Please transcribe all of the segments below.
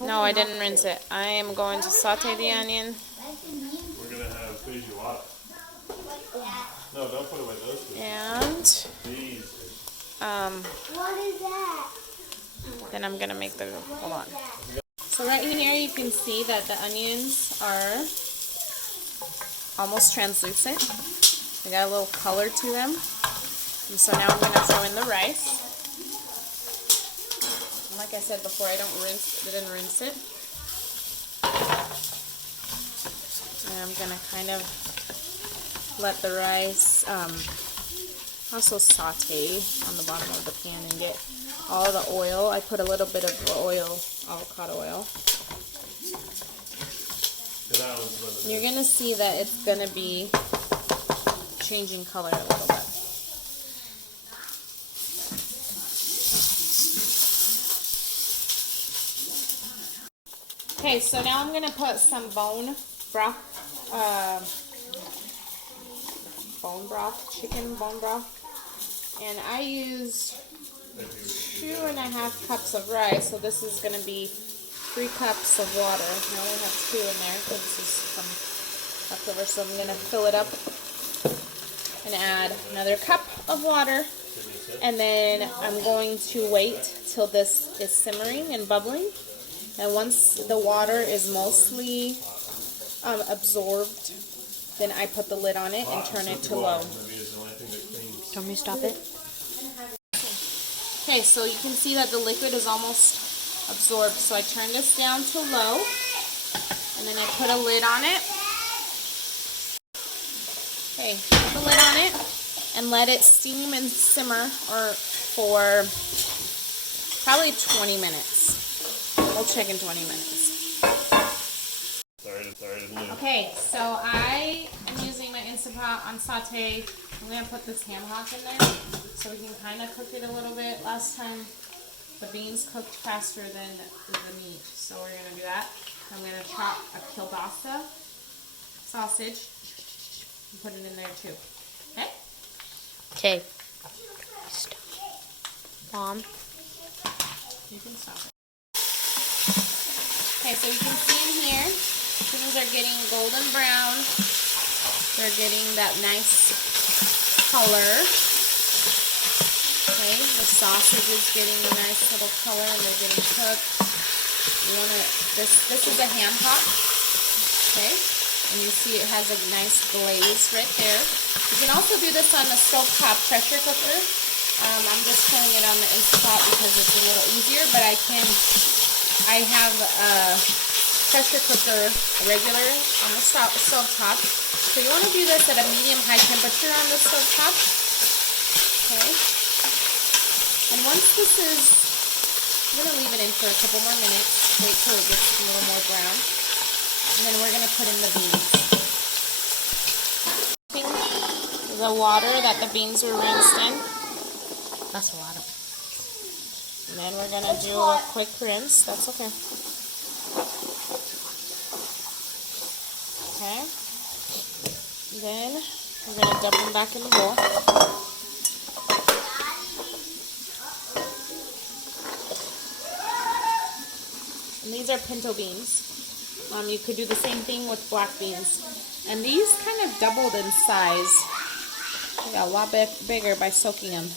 No, I didn't rinse it. I am going to saute the onion. We're going to have Feijao. No, don't put it like those two. And what is that? then I'm gonna make the, hold on. So right here you can see that the onions are almost translucent. They got a little color to them. And so now I'm gonna throw in the rice. And like I said before, I didn't rinse it. And I'm gonna kind of let the rice also saute on the bottom of the pan and get all the oil. I put a little bit of oil, avocado oil. And you're gonna see that it's gonna be changing color a little bit. Okay, so now I'm gonna put some bone broth, chicken bone broth, and I used 2.5 cups of rice, so this is going to be 3 cups of water. I only have 2 in there because this is from leftover, so I'm going to fill it up and add another cup of water, and then I'm going to wait till this is simmering and bubbling, and once the water is mostly absorbed, then I put the lid on it and turn it to low. Want me to stop it? Okay, so you can see that the liquid is almost absorbed. So I turn this down to low, and then I put a lid on it. Okay, put the lid on it, and let it steam and simmer for probably 20 minutes. We'll check in 20 minutes. Okay, so I am using my Instant Pot on saute. I'm going to put this ham hock in there so we can kind of cook it a little bit. Last time the beans cooked faster than the meat, so we're going to do that. I'm going to chop a kielbasa sausage and put it in there too. Okay? Okay. Mom. You can stop it. Okay, so you can see in here, things are getting golden brown. They're getting that nice color. Okay, the sausage is getting a nice little color and they're getting cooked. You wanna this is a ham hock. Okay, and you see it has a nice glaze right there. You can also do this on the stovetop pressure cooker. I'm just putting it on the Instant Pot because it's a little easier, but I have a pressure cooker regular on the stove top. So you want to do this at a medium-high temperature on the stove top. Okay. And once this is, I'm going to leave it in for a couple more minutes. Wait till it gets a little more brown. And then we're going to put in the beans. The water that the beans were rinsed in. That's a lot of. And then we're going to do a quick rinse. That's okay. Okay. Then we're going to dump them back in the bowl. And these are pinto beans. You could do the same thing with black beans. And these kind of doubled in size. They got a lot bigger by soaking them.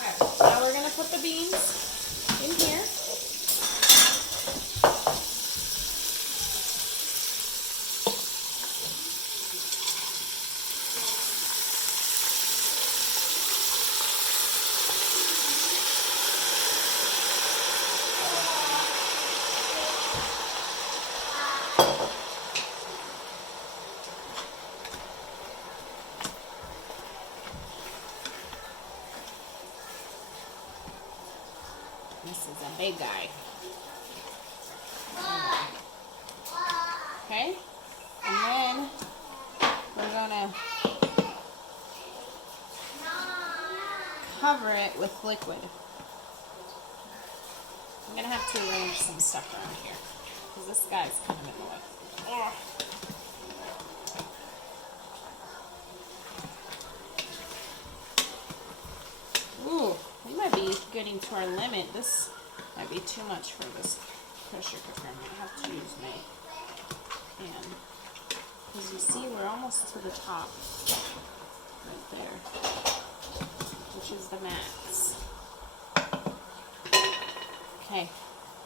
Okay, now we're going to put the beans in here. This is a big guy. Okay? And then we're going to cover it with liquid. I'm going to have to arrange some stuff around here because this guy's kind of in the way. Ooh, we might be getting getting to our limit. This might be too much for this pressure cooker. I might have to use my pan. Because you see, we're almost to the top. Right there. Which is the max. Okay.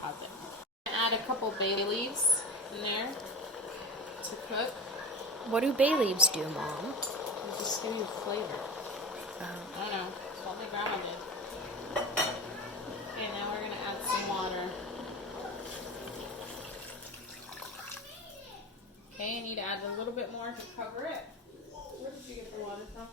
How's it? Add a couple bay leaves in there to cook. What do bay leaves do, Mom? They just give you flavor. I don't know. That's what my grandma did. Okay, now we're going to add some water. Okay, I need to add a little bit more to cover it. Where did you get the water from?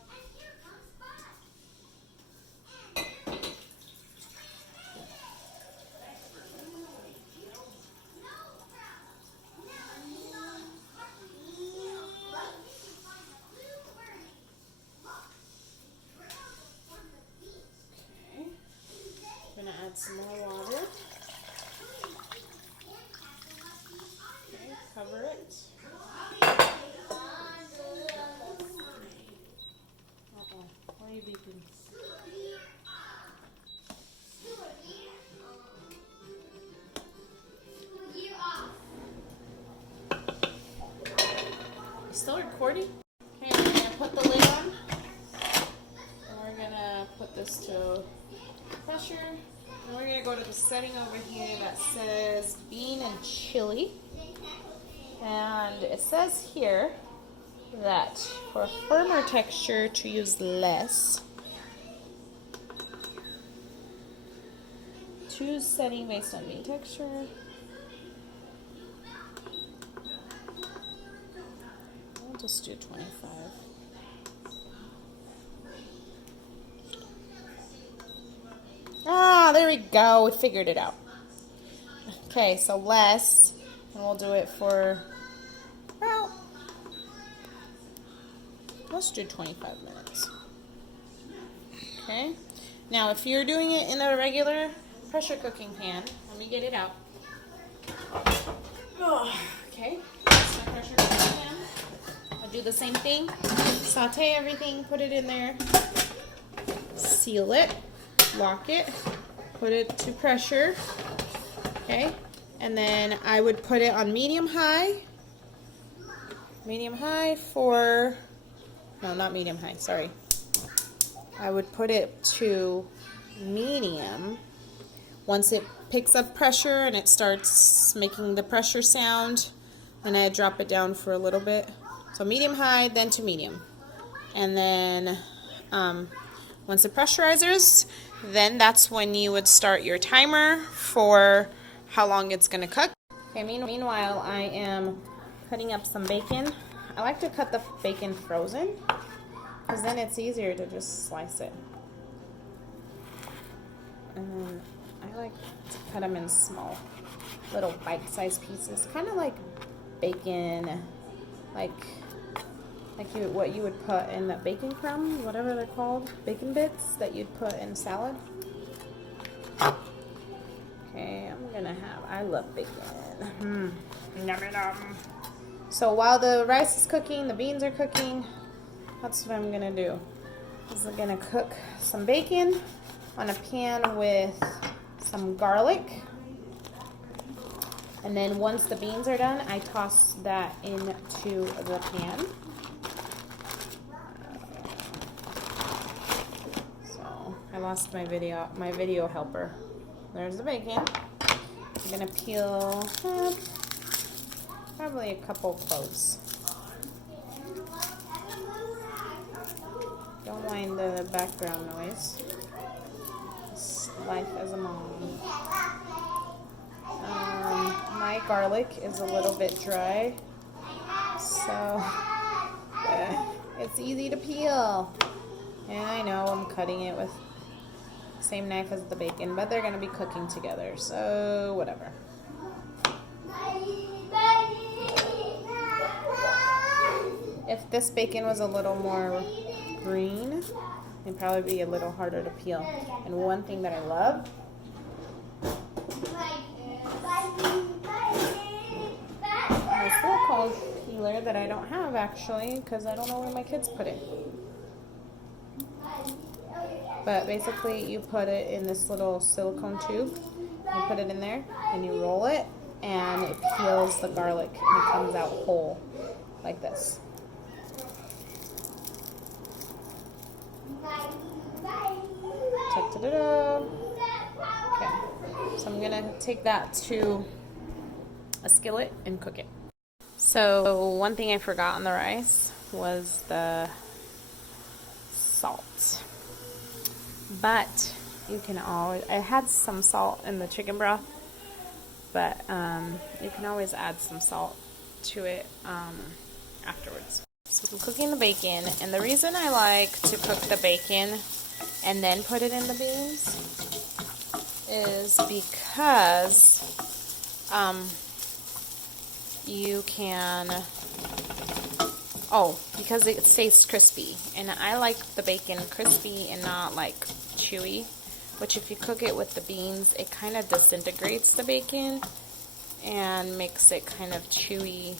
Add some more water. Okay, cover it. Uh-oh, why are you beeping? You still recording? Okay, we're gonna put the lid on. And we're gonna put this to pressure. And we're going to go to the setting over here that says bean and chili. And it says here that for a firmer texture to use less. Choose setting based on bean texture. I'll just do 25. Ah, there we go. We figured it out. Okay, so less, and we'll do it for, well, let's do 25 minutes. Okay. Now, if you're doing it in a regular pressure cooking pan, let me get it out. Okay, that's my pressure cooking pan. I'll do the same thing. Saute everything, put it in there, seal it. Lock it, put it to pressure, okay, and then I would put it on medium high for, no, not medium high, sorry. I would put it to medium. Once it picks up pressure and it starts making the pressure sound, then I drop it down for a little bit. So medium high, then to medium. And then once it pressurizes, then that's when you would start your timer for how long it's going to cook. Okay, meanwhile, I am cutting up some bacon. I like to cut the bacon frozen because then it's easier to just slice it. And I like to cut them in small, little bite-sized pieces, kind of like bacon, what you would put in the bacon crumbs, whatever they're called, bacon bits that you'd put in salad. Okay, I love bacon. Yum, yum. So while the rice is cooking, the beans are cooking, that's what I'm gonna do. I'm gonna cook some bacon on a pan with some garlic. And then once the beans are done, I toss that into the pan. I lost my video helper. There's the bacon. I'm gonna peel probably a couple cloves. Don't mind the background noise. It's life as a mom. My garlic is a little bit dry, so it's easy to peel. And I know I'm cutting it with the same knife as the bacon, but they're going to be cooking together, so whatever. If this bacon was a little more green, it'd probably be a little harder to peel. And one thing that I love my silicone peeler that I don't have actually, because I don't know where my kids put it. But basically, you put it in this little silicone tube. You put it in there, and you roll it, and it peels the garlic, and it comes out whole, like this. Ta-da-da-da. Okay, so I'm gonna take that to a skillet and cook it. So one thing I forgot on the rice was the salt. But you can always, I had some salt in the chicken broth, but you can always add some salt to it afterwards. So I'm cooking the bacon, and the reason I like to cook the bacon and then put it in the beans is because you can, because it stays crispy, and I like the bacon crispy and not like chewy, which if you cook it with the beans, it kind of disintegrates the bacon and makes it kind of chewy.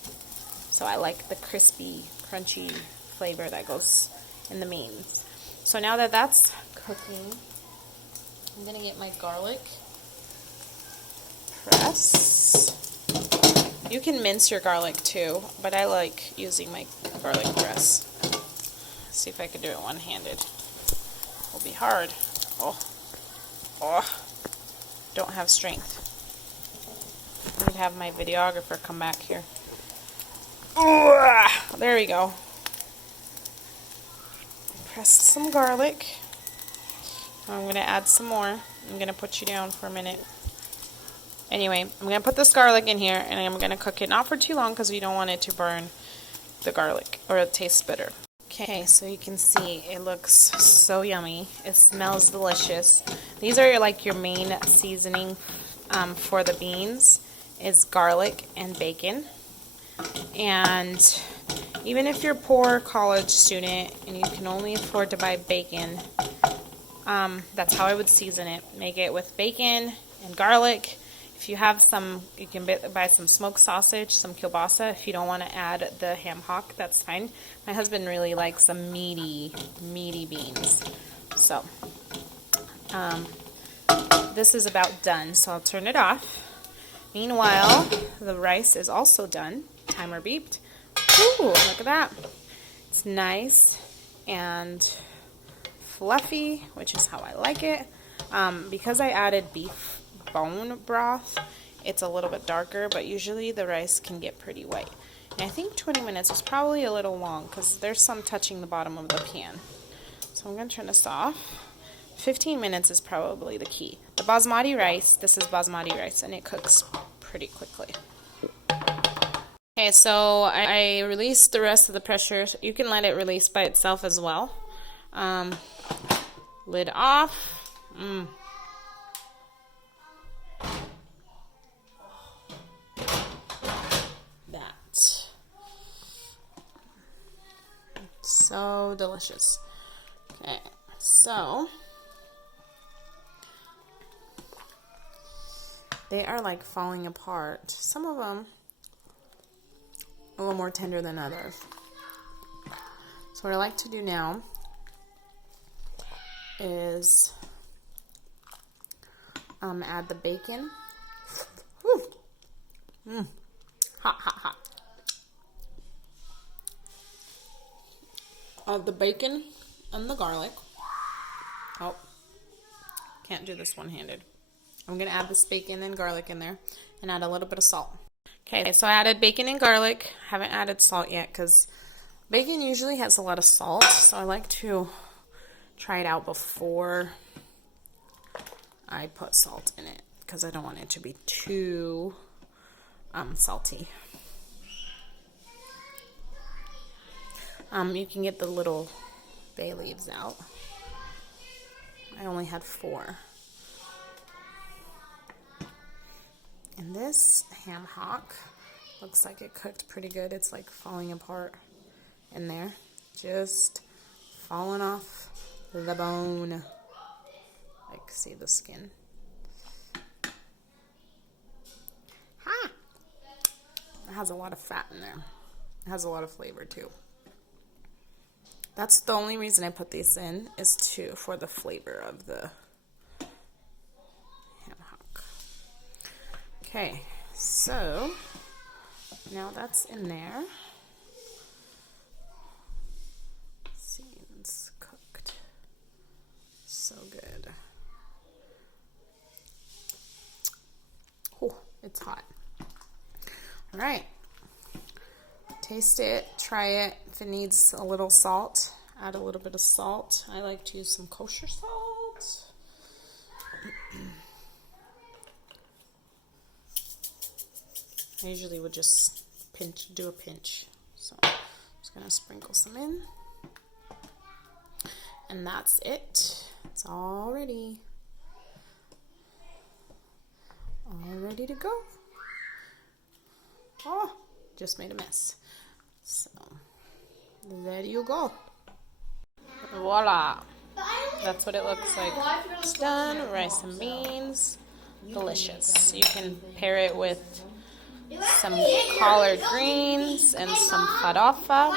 So I like the crispy, crunchy flavor that goes in the beans. So now that that's cooking, I'm gonna get my garlic press. You can mince your garlic too, but I like using my garlic press. Let's see if I can do it one-handed. It'll be hard. Don't have strength. I need to have my videographer come back here. There we go. Pressed some garlic. I'm going to add some more. I'm going to put you down for a minute. Anyway, I'm going to put this garlic in here, and I'm going to cook it not for too long because we don't want it to burn the garlic or it tastes bitter. Okay, so you can see it looks so yummy. It smells delicious. These are like your main seasoning for the beans is garlic and bacon. And even if you're a poor college student and you can only afford to buy bacon, that's how I would season it. Make it with bacon and garlic. If you have some, you can buy some smoked sausage, some kielbasa. If you don't want to add the ham hock, that's fine. My husband really likes some meaty beans. So, this is about done, so I'll turn it off. Meanwhile, the rice is also done. Timer beeped. Ooh, look at that. It's nice and fluffy, which is how I like it. Because I added beef bone broth, it's a little bit darker, but usually the rice can get pretty white. And I think 20 minutes is probably a little long because there's some touching the bottom of the pan. So I'm going to turn this off. 15 minutes is probably the key. The basmati rice, this is basmati rice, and it cooks pretty quickly. Okay, so I released the rest of the pressure. You can let it release by itself as well. Lid off. That. So delicious. Okay, so they are like falling apart. Some of them a little more tender than others. So what I like to do now is add the bacon. Hot, hot, hot. The bacon and the garlic. Oh, can't do this one-handed. I'm going to add this bacon and garlic in there and add a little bit of salt. Okay, so I added bacon and garlic. Haven't added salt yet because bacon usually has a lot of salt, so I like to try it out before I put salt in it because I don't want it to be too salty. You can get the little bay leaves out. I only had 4. And this ham hock looks like it cooked pretty good. It's like falling apart in there. Just falling off the bone. Like, see the skin. Ha! It has a lot of fat in there. It has a lot of flavor too. That's the only reason I put these in, is for the flavor of the ham hock. Okay, so now that's in there. Seems cooked. So good. Oh, it's hot. All right. Taste it, try it. If it needs a little salt, add a little bit of salt. I like to use some kosher salt. I usually would just do a pinch. So I'm just gonna sprinkle some in. And that's it. It's all ready. All ready to go. Oh, just made a mess. So, there you go. Voila. That's what it looks like. It's done. Rice and beans. Delicious. You can pair it with some collard greens and some farofa.